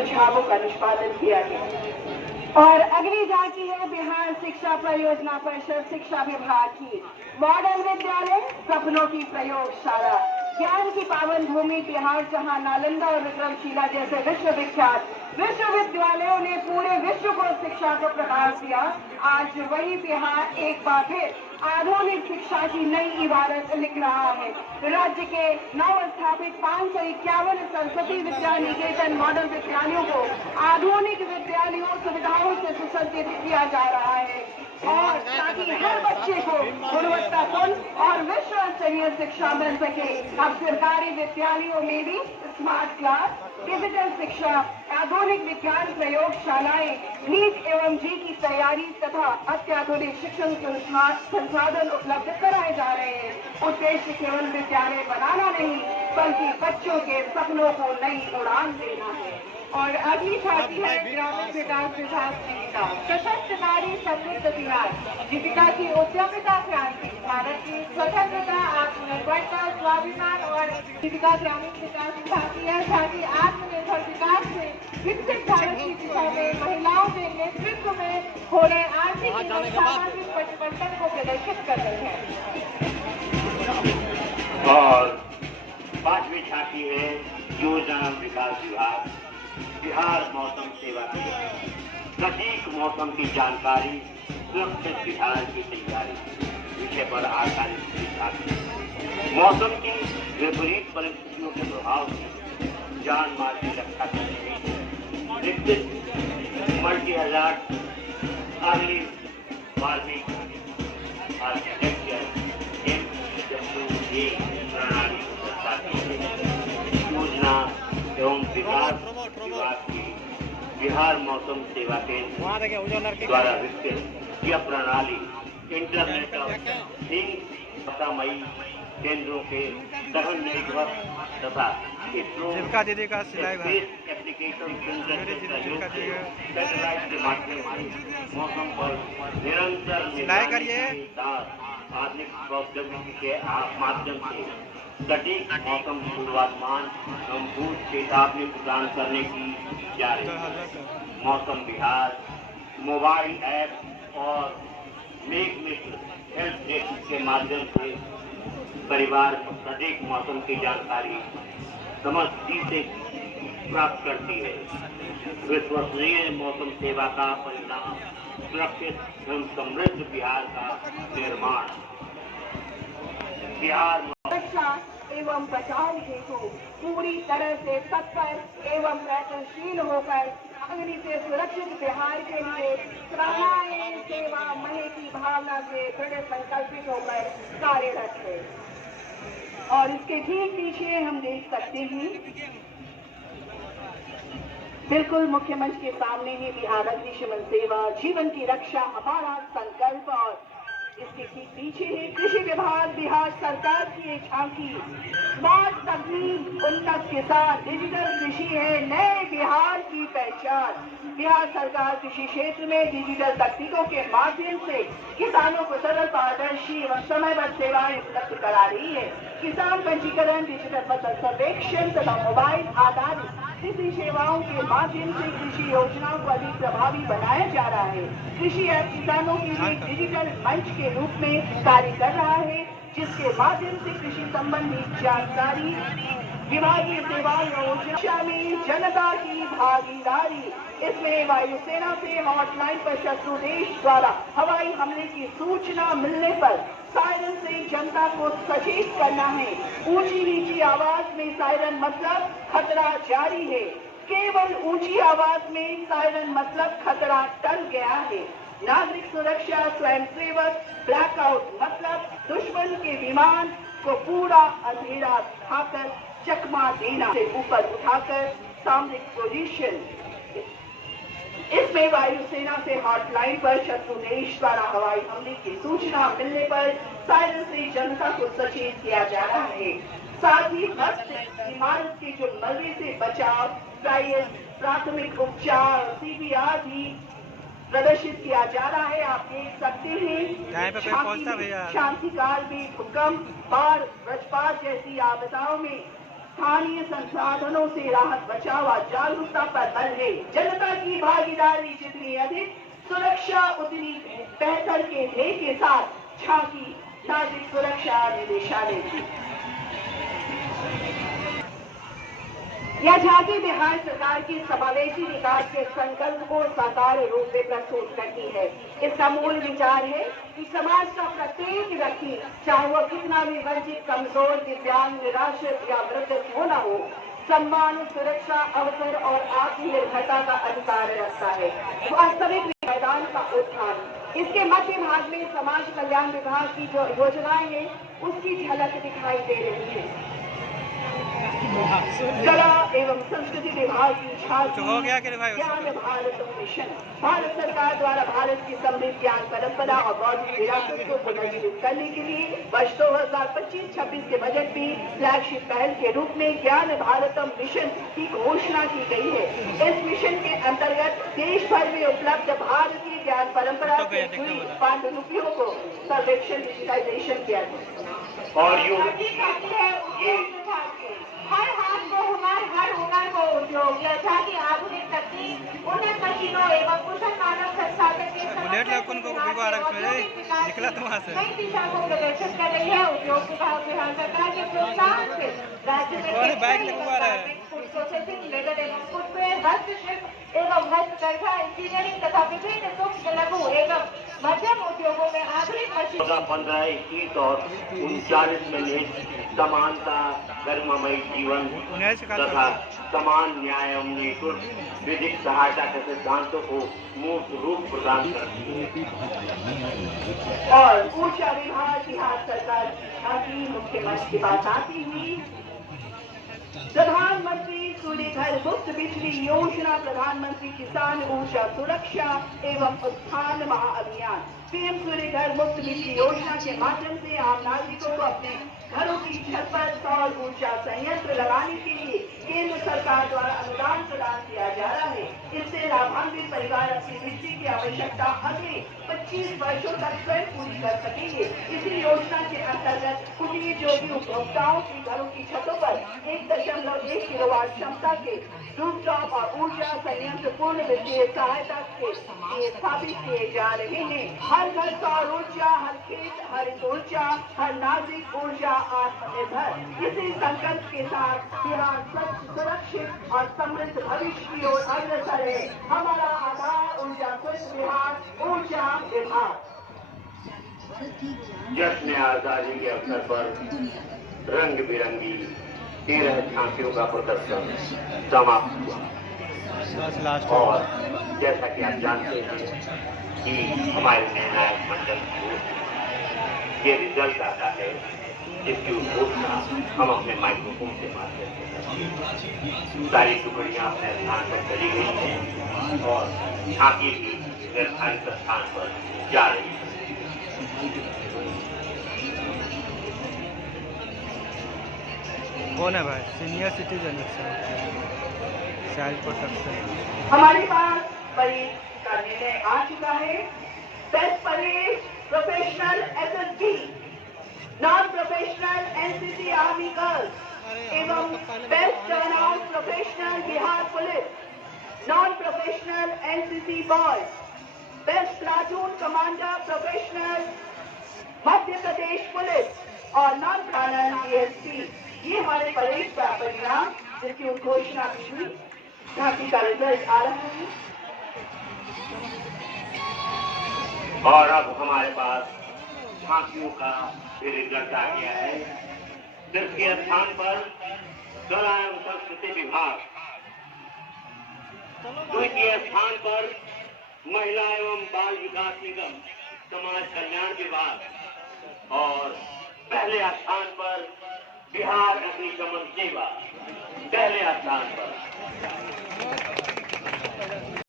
सुझावों का निष्पादन किया गया। और अगली झांकी है बिहार शिक्षा परियोजना परिषद शिक्षा विभाग की। मॉडल विद्यालय सपनों की प्रयोगशाला, ज्ञान की पावन भूमि बिहार, जहां नालंदा और विक्रमशिला जैसे विश्वविख्यात विश्वविद्यालयों ने पूरे विश्व को शिक्षा को प्रकाश दिया। आज वही बिहार एक बार फिर आधुनिक शिक्षा की नई इबारत लिख रहा है। राज्य के नव स्थापित 551 सरस्वती विद्या निकेतन मॉडल विद्यालयों को आधुनिक विद्यालयों सुविधाओं से सुसज्जित किया जा रहा है, और ताकि हर बच्चे को गुणवत्तापूर्ण और विश्व स्तरीय शिक्षा मिल सके। अब सरकारी विद्यालयों में भी स्मार्ट क्लास, डिजिटल शिक्षा, आधुनिक विज्ञान प्रयोगशालाएं, नीट एवं जी की तैयारी तथा अत्याधुनिक शिक्षण संसाधन उपलब्ध कराए जा रहे हैं। उद्देश्य केवल विद्यालय बनाना नहीं, बल्कि बच्चों के सपनों को नई उड़ान देना है। और अगली छाती है ग्रामीण विकास विभाग जीविका, सशक्त नारी समृद्ध बिहार। जीविका की उद्यमिता क्रांति, भारत की स्वतंत्रता, आत्मनिर्भरता, स्वाभिमान और जीविका ग्रामीण विकास विभाग की यह छाती आत्मनिर्भर विकास से विकसित भारत की दिशा में महिलाओं के नेतृत्व में हो रहे आर्थिक एवं सामाजिक परिवर्तन को प्रदर्शित कर रही है। और पांचवी झांकी है योजना विकास विभाग बिहार मौसम सेवा केंद्र, सटीक मौसम की जानकारी, सुरक्षित बिहार की तैयारी विषय पर आधारित मौसम की विपरीत परिस्थितियों के प्रभाव से जान माल की रक्षा करने में विकसित multi hazard early warming architecture प्रणाली योजना एवं विकास विभाग की बिहार मौसम सेवा केंद्र द्वारा विकसित यह प्रणाली इंटरनेट ऑफ थिंग्स मई केंद्रों के सघन नेटवर्क तथा दीदी का सिलाई एप्लीकेशन सैटेलाइट के माध्यम से मौसम पर निरंतर सिलाई करिए आधुनिक प्रौद्योगिकी के माध्यम से सटीक मौसम पूर्वानुमान एवं पूर्व चेतावनी प्रदान करने की जा रही है। मौसम बिहार मोबाइल ऐप और मेक मित्र हेल्थ डेस्क के माध्यम से परिवार को सटीक मौसम की जानकारी समझती से प्राप्त करती है। विश्वसनीय मौसम सेवा का परिणाम सुरक्षित एवं समृद्ध बिहार का निर्माण। बिहार रक्षा एवं बचाव हेतु पूरी तरह से तत्पर एवं प्रयत्नशील होकर अग्नि से सुरक्षित बिहार के लिए प्राणायाम सेवा महे की भावना से दृढ़ संकल्पित होकर कार्यरत है। और इसके ठीक पीछे हम देख सकते हैं, बिल्कुल मुख्य मंच के सामने ही बिहार अग्निशमन सेवा जीवन की रक्षा हमारा संकल्प, और इसके ठीक पीछे है कृषि विभाग बिहार सरकार की एक झांकी। स्मार्ट तकनीक, उन्नत किसान, डिजिटल कृषि है नए बिहार की पहचान। बिहार सरकार कृषि क्षेत्र में डिजिटल तकनीकों के माध्यम से किसानों को सरल, पारदर्शी एवं समयबद्ध सेवाएं उपलब्ध करा रही है। किसान पंजीकरण, डिजिटल फसल सर्वेक्षण तथा मोबाइल आधारित कृषि सेवाओं के माध्यम से कृषि योजनाओं को अधिक प्रभावी बनाया जा रहा है। कृषि ऐप किसानों के लिए डिजिटल मंच के रूप में कार्य कर रहा है, जिसके माध्यम से कृषि संबंधी जानकारी, विभागीय सेवा योजना में जनता की भागीदारी। इसमें वायुसेना से हॉटलाइन पर शत्रु देश द्वारा हवाई हमले की सूचना मिलने पर सायरन से जनता को सचेत करना है। ऊंची नीची आवाज में सायरन मतलब खतरा जारी है। केवल ऊंची आवाज में सायरन मतलब खतरा टल गया है। नागरिक सुरक्षा स्वयंसेवक ब्लैकआउट मतलब दुश्मन के विमान को पूरा अंधेरा दिखाकर चकमा देना से ऊपर उठाकर सामरिक पोजीशन। इसमें वायुसेना से हॉटलाइन पर शत्रु देश द्वारा हवाई हमले की सूचना मिलने पर सायरन से जनता को सचेत किया जा रहा है। साथ ही इमारत के जो मलबे से बचाव, प्राथमिक उपचार, CPR भी प्रदर्शित किया जा रहा है। आप देख सकते हैं शांतिकाल में भूकंप, बाढ़, वज्रपात जैसी आपदाओं में स्थानीय संसाधनों से राहत बचाव और जागरूकता पर बल है। जनता की भागीदारी जितनी अधिक, सुरक्षा उतनी बेहतर के ध्येय के साथ झांकी नागरिक सुरक्षा निदेशालय की यह झांकी बिहार सरकार की समावेशी विकास के संकल्प को साकार रूप में प्रस्तुत करती है। इसका मूल विचार है कि समाज का प्रत्येक व्यक्ति, चाहे वह कितना भी वंचित, कमजोर, दिव्यांग, निराश्रित या वृद्ध क्यों न हो, सम्मान, सुरक्षा, अवसर और आत्मनिर्भरता का अधिकार रखता है। वास्तविक मैदान का उत्थान। इसके मध्य भाग में समाज कल्याण विभाग की जो योजनाएं हैं उसकी झलक दिखाई दे रही है। कला एवं संस्कृति विभाग की झांकी ज्ञान भारत मिशन। भारत सरकार द्वारा भारत की समृद्ध ज्ञान परंपरा और बौद्धिक विरासत को पुनर्जीवित करने के लिए वर्ष 2025-26 के बजट में फ्लैगशिप पहल के रूप में ज्ञान भारतम मिशन की घोषणा की गई है। इस मिशन के अंतर्गत देश भर में उपलब्ध भारतीय ज्ञान परंपरा से जुड़ी पांडुलिपियों को सर्वेक्षण, डिजिटाइजेशन किया गया और हर हाथ को हुनर, हर हुनर को उद्योग, यह झांकी आधुनिक तकनीक, उन्नत मशीनों एवं कुशल मानव संसाधन के नई दिशा को प्रदर्शित कर रही है। उद्योग विभाग बिहार सरकार के प्रोत्साहन से राज्य में फूड प्रोसेसिंग, लेदर एवं फुटवेयर, हस्तशिल्प एवं हस्तकरघा, इंजीनियरिंग तथा विभिन्न सूक्ष्म, लघु एवं मध्यम उद्योगों में आधुनिक मशीन 15, 21 और 39 में निहित समानता, गरिमामयी जीवन तथा समान न्याय एवं विधिक सहायता के सिद्धांतों को मूर्त रूप प्रदान करती है। और ऊर्जा विभाग बिहार सरकार की झांकी मुख्यमंत्री की बात आती हुई प्रधानमंत्री सूर्य घर मुफ्त बिजली योजना, प्रधानमंत्री किसान ऊर्जा सुरक्षा एवं उत्थान महाअभियान। पीएम सूर्य घर मुफ्त बिजली योजना के माध्यम से आम नागरिकों को अपने घरों की छत पर सौर ऊर्जा संयंत्र लगाने के लिए केंद्र सरकार द्वारा अनुदान प्रदान किया जा रहा है। इससे लाभान्वित परिवार अपनी बिजली की आवश्यकता अगले 25 वर्षों तक स्वयं पूरी कर सकेंगे। इसी योजना के अंतर्गत कुटीर जोगी उपभोक्ताओं की घरों की छतों पर 1.1 किलोवाट क्षमता के रूफटॉप और ऊर्जा संयंत्र पूर्ण वित्तीय सहायता के लिए स्थापित किए जा रहे हैं। हर घर सौर ऊर्जा, हर खेत हरित ऊर्जा, हर नागरिक ऊर्जा आत्मनिर्भर। इसी संकल्प के साथ बिहार स्वच्छ, सुरक्षित और समृद्ध भविष्य की ओर अग्रसर है। हमारा आधार ऊर्जा स्वच्छ बिहार ऊर्जा विभाग। जश्न आजादी के अवसर पर रंग बिरंगी 13 झांकियों का प्रदर्शन समाप्त हुआ और जैसा कि आप जानते हैं कि हमारे निर्णायक मंडल ये रिजल्ट आता है जिसकी घोषणा हम अपने माइक्रोफोन के माध्यम से करते हैं। सारी टुकड़ियां अपने स्थान पर चली गई हैं और झांकी भी निर्धारित स्थान पर जा रही है। कौन है भाई? Senior citizen child protection. हमारे पास परेड का निर्णय आ चुका है। Best parade professional SSB, non professional NCC army girls एवं best turnout professional Bihar police, non professional NCC boys, best platoon commander professional Madhya Pradesh police और नॉन प्लानर डीएसपी। ये हमारे परेड का परिणाम जिसकी उद्घोषणा भी हुई। झांकी का रिजल्ट आ रहा है और अब हमारे पास झांकियों का भी रिजल्ट आ गया है। द्वितीय स्थान पर कला एवं संस्कृति विभाग, द्वितीय स्थान पर महिला एवं बाल विकास निगम समाज कल्याण विभाग और पहले स्थान पर बिहार अग्निशमन सेवा पहले स्थान पर।